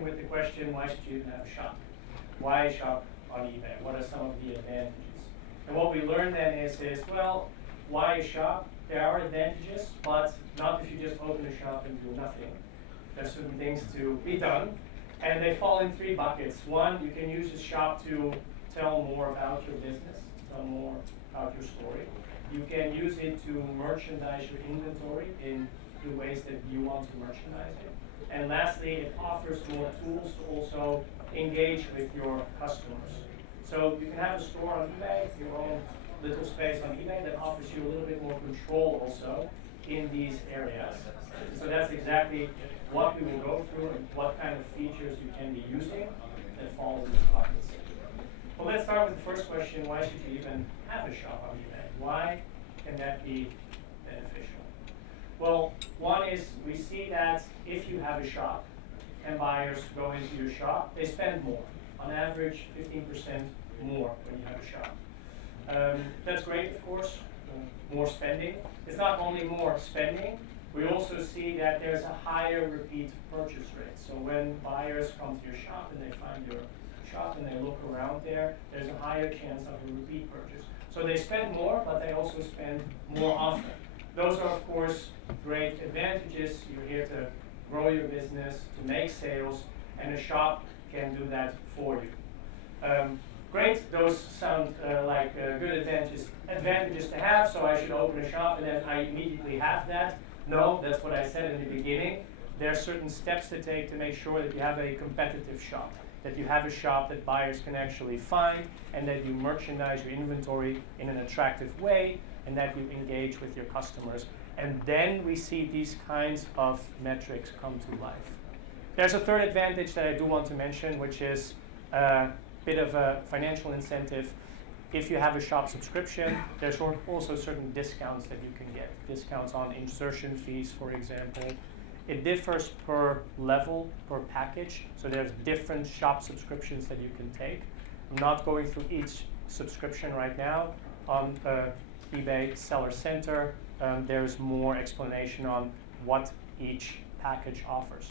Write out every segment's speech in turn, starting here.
starting with the question, why should you even have a shop? Why shop on eBay? What are some of the advantages? And what we learned then is well, why shop? There are advantages, but not if you just open a shop and do nothing. There's certain things to be done, and they fall in three buckets. One, you can use a shop to tell more about your business, tell more about your story. You can use it to merchandise your inventory in the ways that you want to merchandise it. And lastly, it offers more tools to also engage with your customers. So you can have a store on eBay, your own little space on eBay that offers you a little bit more control also in these areas. So that's exactly what we will go through and what kind of features you can be using that fall in these buckets. Well, let's start with the first question, why should you even have a shop on eBay? Why can that be beneficial? Well, one is we see that if you have a shop and buyers go into your shop, they spend more. On average, 15% more when you have a shop. That's great, of course, more spending. It's not only more spending, we also see that there's a higher repeat purchase rate. So when buyers come to your shop and they find your shop and they look around there, there's a higher chance of a repeat purchase. So they spend more, but they also spend more often. Those are, of course, great advantages. You're here to grow your business, to make sales, and a shop can do that for you. Great, those sound like good advantages to have, so I should open a shop and then I immediately have that. No, that's what I said in the beginning. There are certain steps to take to make sure that you have a competitive shop, that you have a shop that buyers can actually find, and that you merchandise your inventory in an attractive way, and that you engage with your customers. And then we see these kinds of metrics come to life. There's a third advantage that I do want to mention, which is a bit of a financial incentive. If you have a shop subscription, there's also certain discounts that you can get. Discounts on insertion fees, for example. It differs per level, per package, so there's different shop subscriptions that you can take. I'm not going through each subscription right now. On eBay Seller Center, there's more explanation on what each package offers.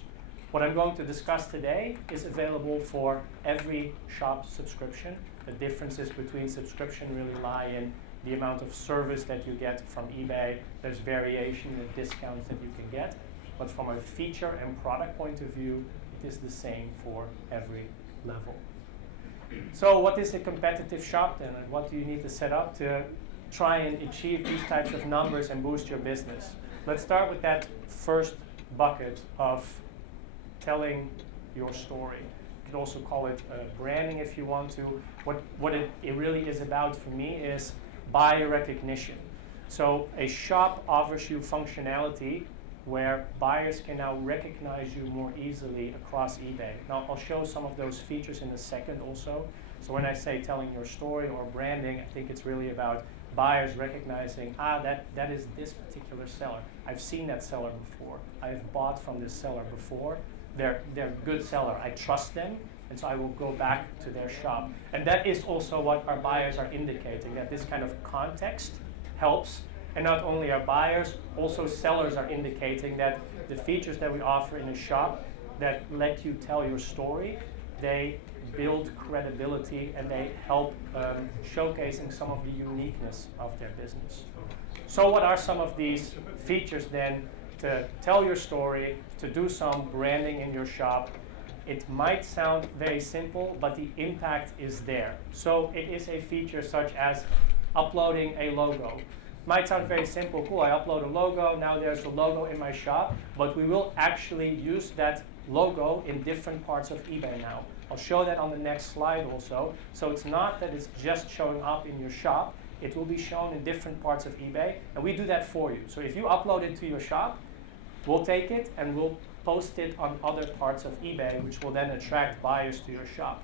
What I'm going to discuss today is available for every shop subscription. The differences between subscription really lie in the amount of service that you get from eBay. There's variation in the discounts that you can get. But from a feature and product point of view, it is the same for every level. So what is a competitive shop then, and what do you need to set up to try and achieve these types of numbers and boost your business? Let's start with that first bucket of telling your story. You could also call it branding if you want to. What it really is about for me is buyer recognition. So a shop offers you functionality where buyers can now recognize you more easily across eBay. Now, I'll show some of those features in a second also. So when I say telling your story or branding, I think it's really about buyers recognizing, that is this particular seller. I've seen that seller before. I've bought from this seller before. They're a good seller. I trust them, and so I will go back to their shop. And that is also what our buyers are indicating, that this kind of context helps. And not only our buyers, also sellers are indicating that the features that we offer in a shop that let you tell your story, they build credibility and they help showcasing some of the uniqueness of their business. So what are some of these features then to tell your story, to do some branding in your shop? It might sound very simple, but the impact is there. So it is a feature such as uploading a logo. Might sound very simple, cool, I upload a logo, now there's a logo in my shop, but we will actually use that logo in different parts of eBay now. I'll show that on the next slide also. So it's not that it's just showing up in your shop, it will be shown in different parts of eBay, and we do that for you. So if you upload it to your shop, we'll take it and we'll post it on other parts of eBay, which will then attract buyers to your shop.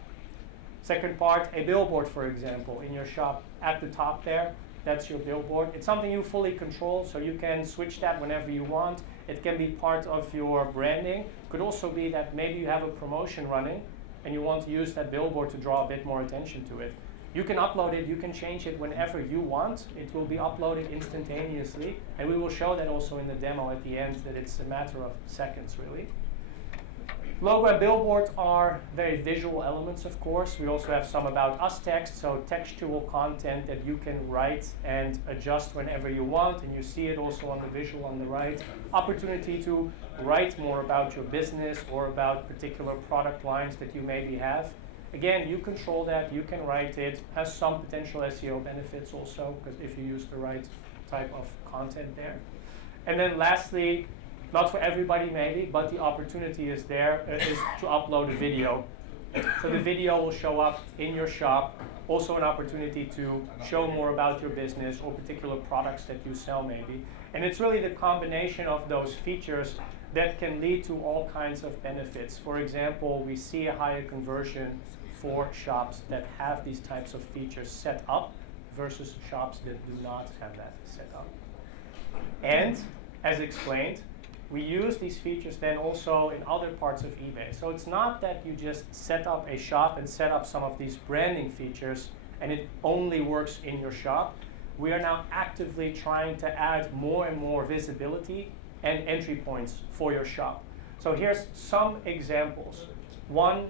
Second part, a billboard, for example, in your shop at the top there. That's your billboard. It's something you fully control, so you can switch that whenever you want. It can be part of your branding. It could also be that maybe you have a promotion running and you want to use that billboard to draw a bit more attention to it. You can upload it, you can change it whenever you want. It will be uploaded instantaneously, and we will show that also in the demo at the end, that it's a matter of seconds, really. Logo and billboard are very visual elements, of course. We also have some about us text, so textual content that you can write and adjust whenever you want, and you see it also on the visual on the right. Opportunity to write more about your business or about particular product lines that you maybe have. Again, you control that, you can write it, has some potential SEO benefits also, because if you use the right type of content there. And then lastly, not for everybody maybe, but the opportunity is there, is to upload a video. So the video will show up in your shop, also an opportunity to show more about your business or particular products that you sell maybe. And it's really the combination of those features that can lead to all kinds of benefits. For example, we see a higher conversion for shops that have these types of features set up versus shops that do not have that set up. And as explained, we use these features then also in other parts of eBay. So it's not that you just set up a shop and set up some of these branding features and it only works in your shop. We are now actively trying to add more and more visibility and entry points for your shop. So here's some examples. One,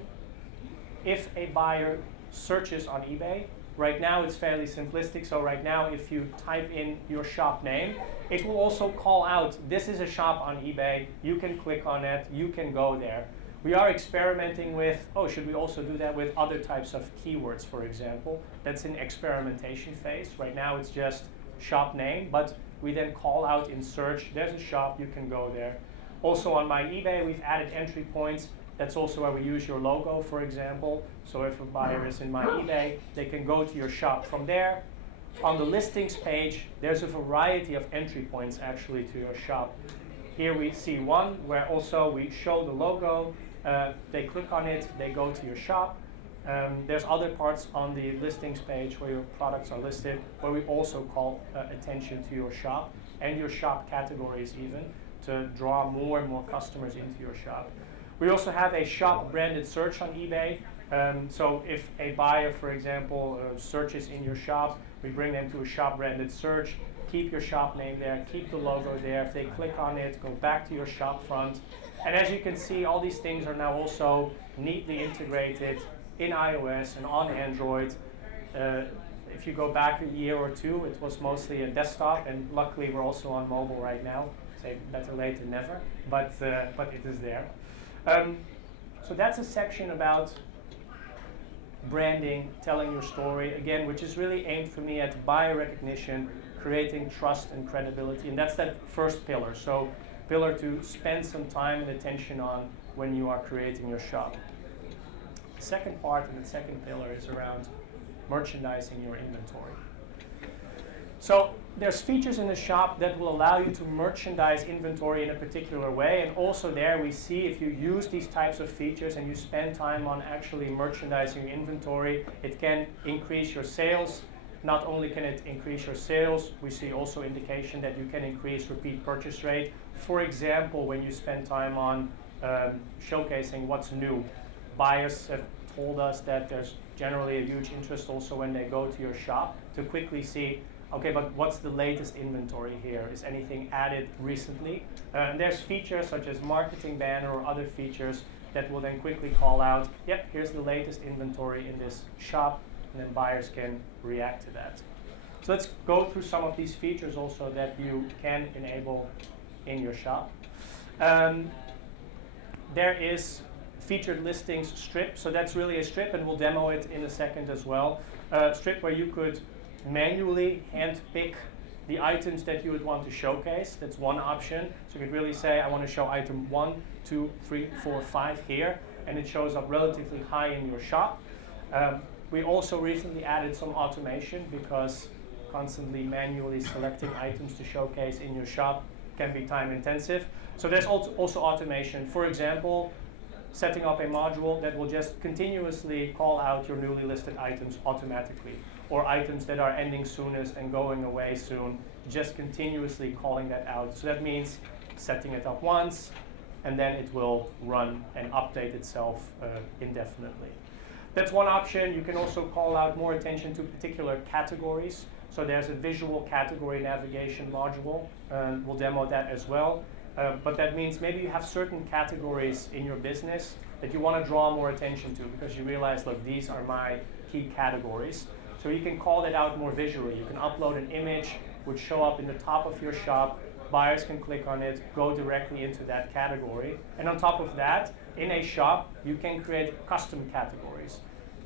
if a buyer searches on eBay, right now it's fairly simplistic, so right now if you type in your shop name, it will also call out, this is a shop on eBay, you can click on it, you can go there. We are experimenting with, should we also do that with other types of keywords, for example? That's in experimentation phase. Right now it's just shop name, but we then call out in search, there's a shop, you can go there. Also on my eBay, we've added entry points. That's also where we use your logo, for example. So if a buyer is in my eBay, they can go to your shop from there. On the listings page, there's a variety of entry points actually to your shop. Here we see one where also we show the logo. They click on it, they go to your shop. There's other parts on the listings page where your products are listed, where we also call attention to your shop and your shop categories even to draw more and more customers into your shop. We also have a shop branded search on eBay. So if a buyer, for example, searches in your shop, we bring them to a shop branded search, keep your shop name there, keep the logo there. If they click on it, go back to your shop front. And as you can see, all these things are now also neatly integrated in iOS and on Android. If you go back a year or two, it was mostly a desktop, and luckily we're also on mobile right now. Say better late than never, but it is there. So that's a section about branding, telling your story, again, which is really aimed for me at buyer recognition, creating trust and credibility, and that's that first pillar. So pillar to spend some time and attention on when you are creating your shop. The second part and the second pillar is around merchandising your inventory. So there's features in the shop that will allow you to merchandise inventory in a particular way, and also there we see if you use these types of features and you spend time on actually merchandising your inventory, it can increase your sales. Not only can it increase your sales, we see also indication that you can increase repeat purchase rate. For example, when you spend time on showcasing what's new, buyers have told us that there's generally a huge interest also when they go to your shop to quickly see, okay, but what's the latest inventory here? Is anything added recently? And there's features such as marketing banner or other features that will then quickly call out, yep, here's the latest inventory in this shop, and then buyers can react to that. So let's go through some of these features also that you can enable in your shop. There is featured listings strip, so that's really a strip, and we'll demo it in a second as well. Strip where you could manually hand-pick the items that you would want to showcase. That's one option. So you could really say, I want to show item 1, 2, 3, 4, 5 here, and it shows up relatively high in your shop. We also recently added some automation because constantly manually selecting items to showcase in your shop can be time intensive. So there's also automation. For example, setting up a module that will just continuously call out your newly listed items automatically, or items that are ending soonest and going away soon, just continuously calling that out. So that means setting it up once, and then it will run and update itself indefinitely. That's one option. You can also call out more attention to particular categories. So there's a visual category navigation module, and we'll demo that as well. But that means maybe you have certain categories in your business that you want to draw more attention to because you realize, look, these are my key categories. So you can call that out more visually. You can upload an image which show up in the top of your shop. Buyers can click on it, go directly into that category. And on top of that, in a shop, you can create custom categories.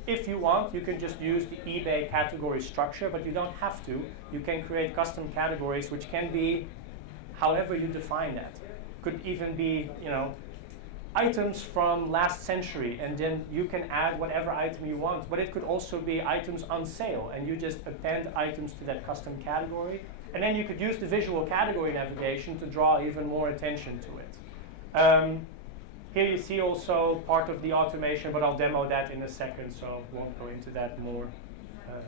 If you want, you can just use the eBay category structure, but you don't have to. You can create custom categories which can be however you define that. Could even be, items from last century, and then you can add whatever item you want. But it could also be items on sale, and you just append items to that custom category. And then you could use the visual category navigation to draw even more attention to it. Here you see also part of the automation, but I'll demo that in a second, so won't go into that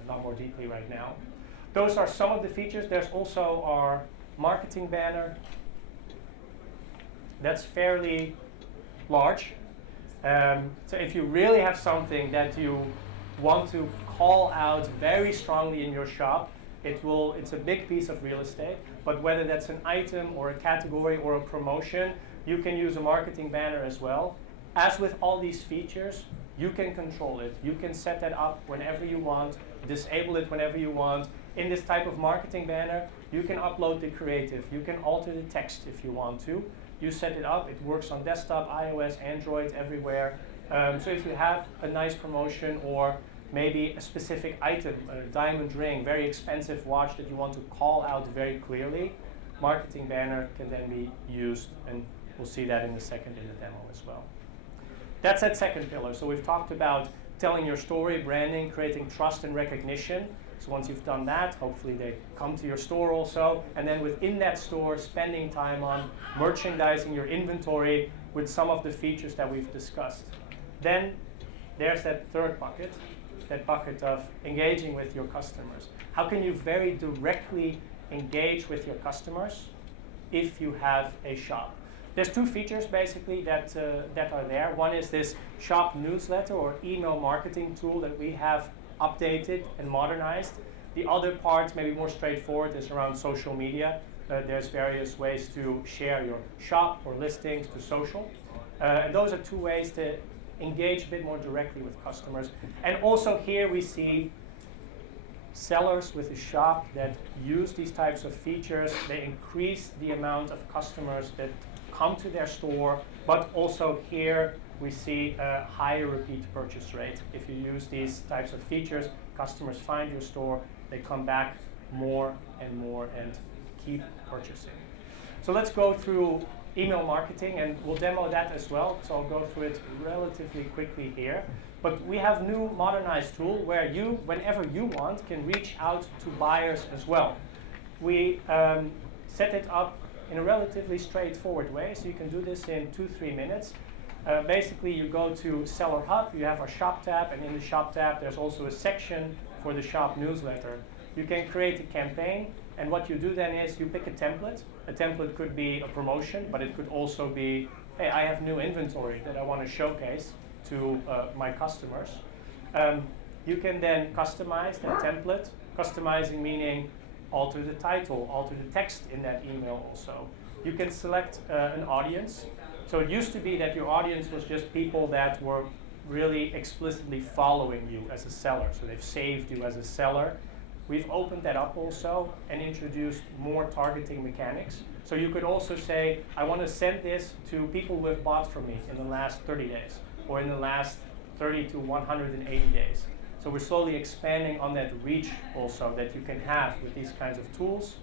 not more deeply right now. Those are some of the features. There's also our marketing banner. That's fairly large. So if you really have something that you want to call out very strongly in your shop, it's a big piece of real estate, but whether that's an item or a category or a promotion, you can use a marketing banner as well. As with all these features, you can control it. You can set that up whenever you want, disable it whenever you want. In this type of marketing banner, you can upload the creative. You can alter the text if you want to. You set it up. It works on desktop, iOS, Android, everywhere. So if you have a nice promotion or maybe a specific item, a diamond ring, very expensive watch that you want to call out very clearly, marketing banner can then be used, and we'll see that in a second in the demo as well. That's that second pillar. So we've talked about telling your story, branding, creating trust and recognition. So once you've done that, hopefully they come to your store also. And then within that store, spending time on merchandising your inventory with some of the features that we've discussed. Then there's that third bucket, that bucket of engaging with your customers. How can you very directly engage with your customers if you have a shop? There's two features basically that are there. One is this shop newsletter or email marketing tool that we have updated and modernized. The other part, maybe more straightforward, is around social media. There's various ways to share your shop or listings to social. And those are two ways to engage a bit more directly with customers. And also here we see sellers with a shop that use these types of features. They increase the amount of customers that come to their store, but also here we see a higher repeat purchase rate. If you use these types of features, customers find your store, they come back more and keep purchasing. So let's go through email marketing, and we'll demo that as well. So I'll go through it relatively quickly here. But we have new modernized tool where you, whenever you want, can reach out to buyers as well. We set it up in a relatively straightforward way, so you can do this in 2-3 minutes. Basically, you go to Seller Hub, you have our shop tab, and in the shop tab, there's also a section for the shop newsletter. You can create a campaign, and what you do then is you pick a template. A template could be a promotion, but it could also be, hey, I have new inventory that I want to showcase to my customers. You can then customize that template. Customizing meaning alter the title, alter the text in that email also. You can select an audience. So it used to be that your audience was just people that were really explicitly following you as a seller. So they've saved you as a seller. We've opened that up also and introduced more targeting mechanics. So you could also say, I want to send this to people who have bought from me in the last 30 days or in the last 30 to 180 days. So we're slowly expanding on that reach also that you can have with these kinds of tools.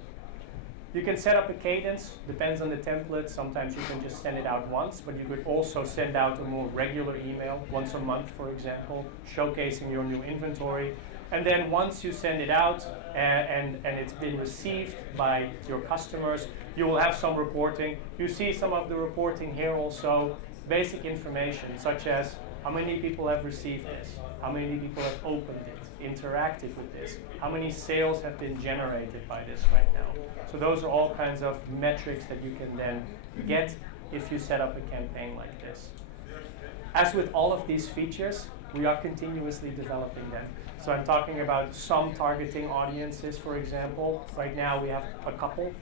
You can set up a cadence, depends on the template. Sometimes you can just send it out once, but you could also send out a more regular email, once a month, for example, showcasing your new inventory. And then once you send it out and it's been received by your customers, you will have some reporting. You see some of the reporting here also, basic information such as how many people have received this, how many people have opened it, interacted with this, how many sales have been generated by this right now. So those are all kinds of metrics that you can then get if you set up a campaign like this. As with all of these features, we are continuously developing them. So I'm talking about some targeting audiences, for example. Right now we have a couple.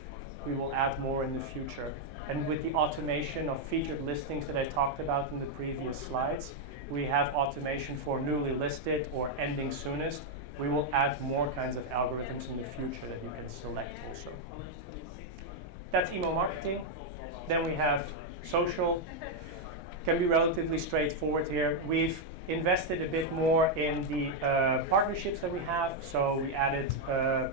We will add more in the future. And with the automation of featured listings that I talked about in the previous slides, we have automation for newly listed or ending soonest. We will add more kinds of algorithms in the future that you can select also. That's email marketing. Then we have social. Can be relatively straightforward here. We've invested a bit more in the partnerships that we have. So we added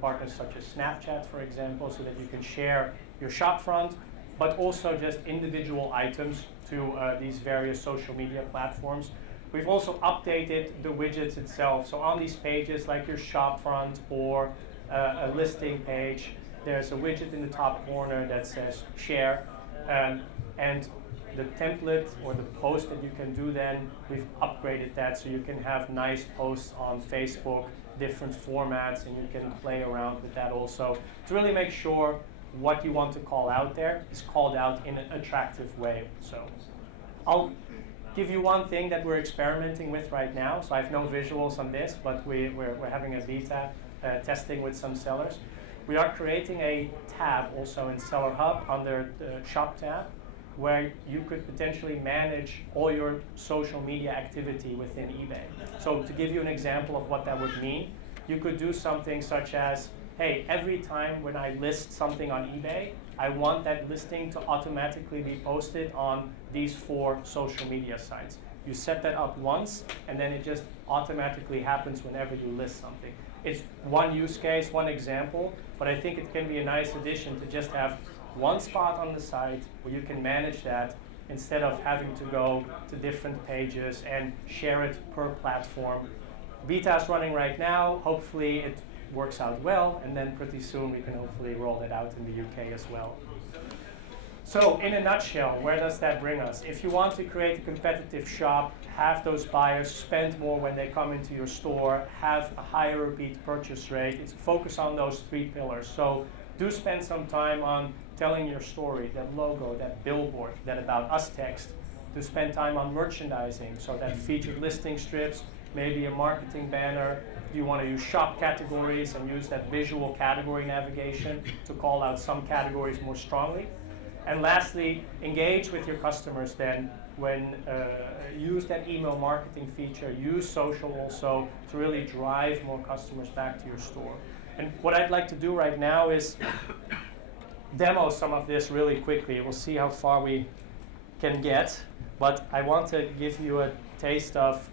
partners such as Snapchat, for example, so that you can share your shopfront, but also just individual items to these various social media platforms. We've also updated the widgets itself. So on these pages, like your shopfront or a listing page, there's a widget in the top corner that says share. And the template or the post that you can do then, we've upgraded that so you can have nice posts on Facebook, different formats, and you can play around with that also to really make sure what you want to call out there is called out in an attractive way. So I'll give you one thing that we're experimenting with right now. So I have no visuals on this, but we're having a beta testing with some sellers. We are creating a tab also in Seller Hub under the Shop tab, where you could potentially manage all your social media activity within eBay. So to give you an example of what that would mean, you could do something such as, hey, every time when I list something on eBay, I want that listing to automatically be posted on these 4 social media sites. You set that up once, and then it just automatically happens whenever you list something. It's one use case, one example, but I think it can be a nice addition to just have one spot on the site where you can manage that instead of having to go to different pages and share it per platform. Beta is running right now. Hopefully it works out well, and then pretty soon we can hopefully roll it out in the UK as well. So in a nutshell, where does that bring us? If you want to create a competitive shop, have those buyers spend more when they come into your store, have a higher repeat purchase rate, it's focus on those 3 pillars. So do spend some time on telling your story, that logo, that billboard, that About Us text. To spend time on merchandising, so that featured listing strips, maybe a marketing banner. You want to use shop categories and use that visual category navigation to call out some categories more strongly. And lastly, engage with your customers then when use that email marketing feature, use social also to really drive more customers back to your store. And what I'd like to do right now is demo some of this really quickly. We'll see how far we can get, but I want to give you a taste of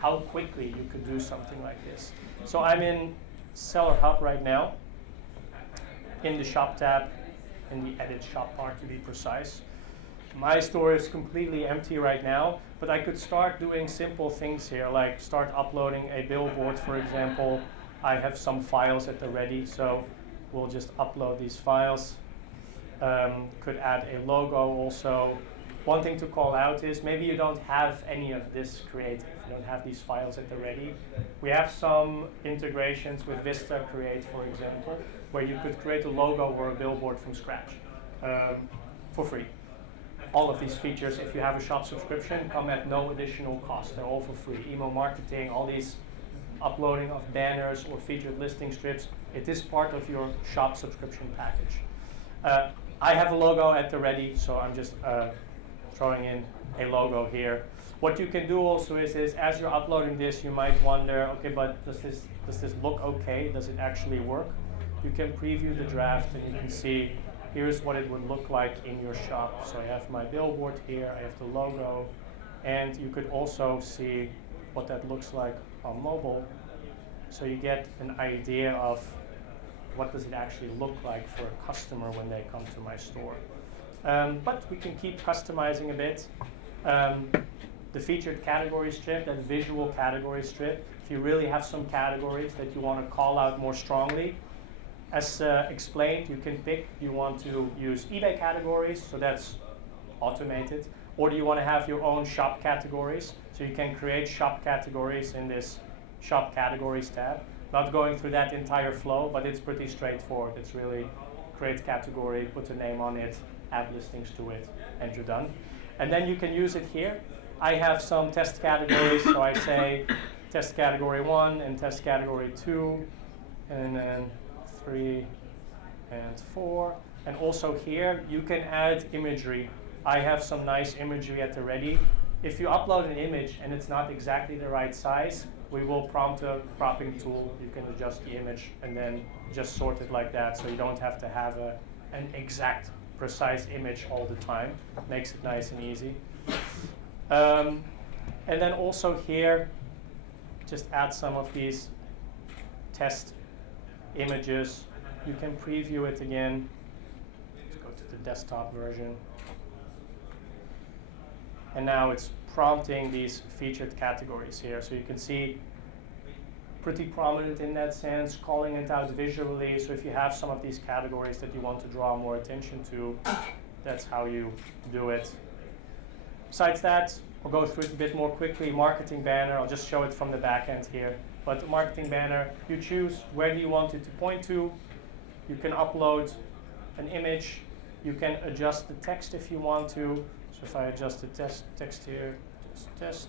how quickly you could do something like this. So I'm in Seller Hub right now, in the Shop tab, in the Edit Shop part to be precise. My store is completely empty right now, but I could start doing simple things here, like start uploading a billboard, for example. I have some files at the ready, so we'll just upload these files. Could add a logo also. One thing to call out is maybe you don't have any of this creative. You don't have these files at the ready. We have some integrations with Vista Create, for example, where you could create a logo or a billboard from scratch for free. All of these features, if you have a shop subscription, come at no additional cost. They're all for free. Email marketing, all these uploading of banners or featured listing strips, it is part of your shop subscription package. I have a logo at the ready, so I'm just throwing in a logo here. What you can do also is as you're uploading this, you might wonder, okay, but does this look okay? Does it actually work? You can preview the draft and you can see here's what it would look like in your shop. So I have my billboard here, I have the logo, and you could also see what that looks like on mobile. So you get an idea of what does it actually look like for a customer when they come to my store. But we can keep customizing a bit. The featured category strip, that visual category strip, if you really have some categories that you want to call out more strongly, as explained, you can pick, you want to use eBay categories, so that's automated, or do you want to have your own shop categories? So you can create shop categories in this shop categories tab. Not going through that entire flow, but it's pretty straightforward. It's really create category, put a name on it, add listings to it, and you're done. And then you can use it here. I have some test categories, so I say test category 1 and test category 2, and then 3 and 4. And also here, you can add imagery. I have some nice imagery at the ready. If you upload an image and it's not exactly the right size, we will prompt a cropping tool. You can adjust the image and then just sort it like that, so you don't have to have an exact, precise image all the time. Makes it nice and easy. And then also here, just add some of these test images. You can preview it again. Let's go to the desktop version. And now it's prompting these featured categories here. So you can see pretty prominent in that sense, calling it out visually. So if you have some of these categories that you want to draw more attention to, that's how you do it. Besides that, I'll go through it a bit more quickly. Marketing banner, I'll just show it from the back end here. But the marketing banner, you choose where do you want it to point to. You can upload an image. You can adjust the text if you want to. So if I adjust the text here, just test,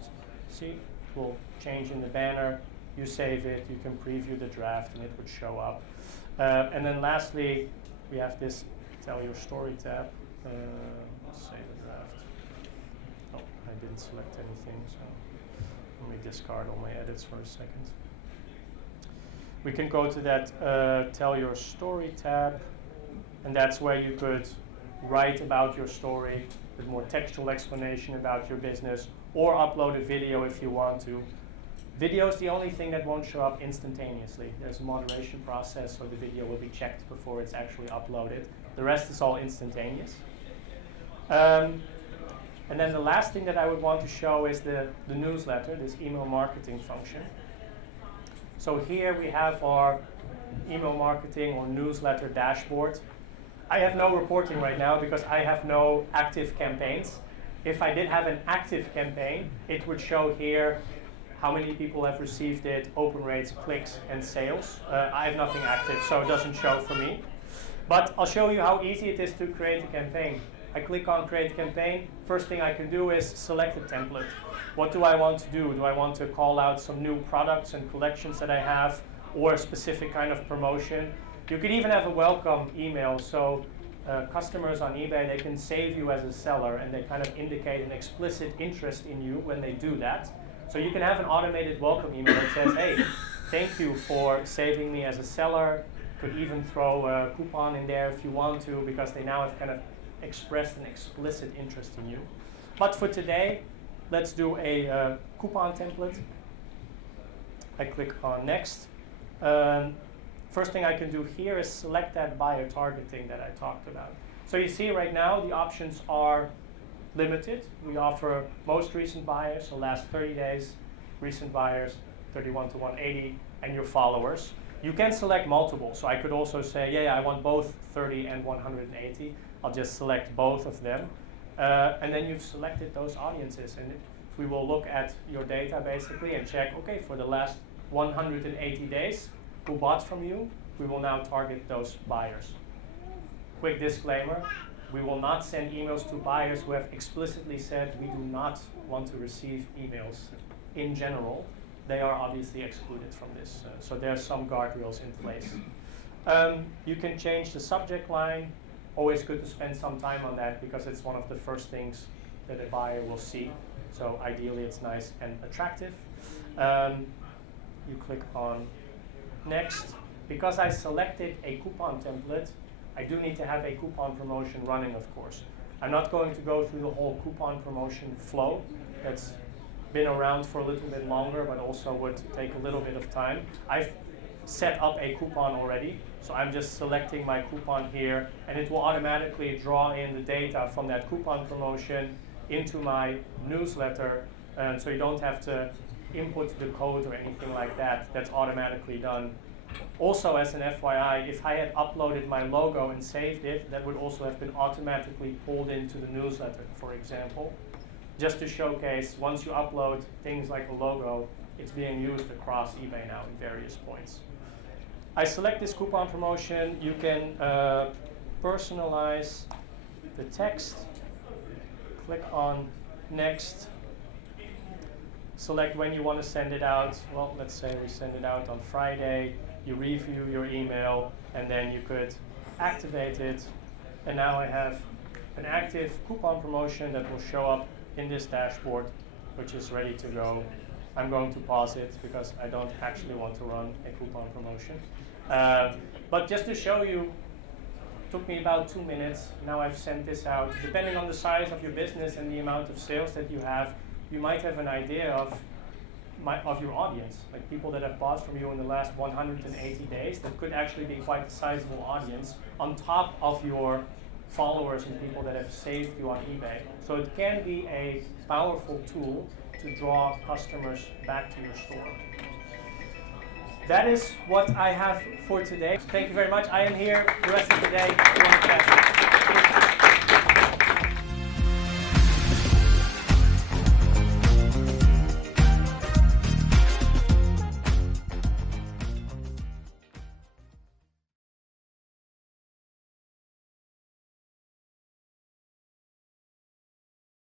see, it will change in the banner. You save it, you can preview the draft, and it would show up. And then lastly, we have this Tell Your Story tab. Let's save the draft. Oh, I didn't select anything, so let me discard all my edits for a second. We can go to that Tell Your Story tab, and that's where you could write about your story with more textual explanation about your business, or upload a video if you want to. Video is the only thing that won't show up instantaneously. There's a moderation process, so the video will be checked before it's actually uploaded. The rest is all instantaneous. And then the last thing that I would want to show is the newsletter, this email marketing function. So here we have our email marketing or newsletter dashboard. I have no reporting right now because I have no active campaigns. If I did have an active campaign, it would show here how many people have received it, open rates, clicks, and sales. I have nothing active, so it doesn't show for me. But I'll show you how easy it is to create a campaign. I click on Create Campaign. First thing I can do is select a template. What do I want to do? Do I want to call out some new products and collections that I have, or a specific kind of promotion? You could even have a welcome email, so customers on eBay, they can save you as a seller, and they kind of indicate an explicit interest in you when they do that. So you can have an automated welcome email that says, hey, thank you for saving me as a seller. Could even throw a coupon in there if you want to, because they now have kind of expressed an explicit interest in you. But for today, let's do a coupon template. I click on Next. First thing I can do here is select that buyer targeting that I talked about. So you see right now the options are limited. We offer most recent buyers, so last 30 days, recent buyers, 31 to 180, and your followers. You can select multiple, so I could also say, yeah, I want both 30 and 180. I'll just select both of them. And then you've selected those audiences, and we will look at your data basically and check, okay, for the last 180 days, who bought from you, we will now target those buyers. Quick disclaimer, we will not send emails to buyers who have explicitly said we do not want to receive emails in general. They are obviously excluded from this, so there's some guardrails in place. You can change the subject line. Always good to spend some time on that because it's one of the first things that a buyer will see. So ideally it's nice and attractive. You click on Next. Because I selected a coupon template, I do need to have a coupon promotion running, of course. I'm not going to go through the whole coupon promotion flow. That's been around for a little bit longer, but also would take a little bit of time. I've set up a coupon already, so I'm just selecting my coupon here, and it will automatically draw in the data from that coupon promotion into my newsletter, so you don't have to input the code or anything like that. That's automatically done. Also, as an FYI, if I had uploaded my logo and saved it, that would also have been automatically pulled into the newsletter, for example. Just to showcase, once you upload things like a logo, it's being used across eBay now in various points. I select this coupon promotion. You can personalize the text. Click on Next. Select when you want to send it out. Well, let's say we send it out on Friday. You review your email, and then you could activate it. And now I have an active coupon promotion that will show up in this dashboard, which is ready to go. I'm going to pause it because I don't actually want to run a coupon promotion. But just to show you, took me about 2 minutes. Now I've sent this out. Depending on the size of your business and the amount of sales that you have, you might have an idea of your audience, like people that have bought from you in the last 180 days. That could actually be quite a sizable audience on top of your followers and people that have saved you on eBay. So it can be a powerful tool to draw customers back to your store. That is what I have for today. Thank you very much. I am here the rest of the day if you want to chat.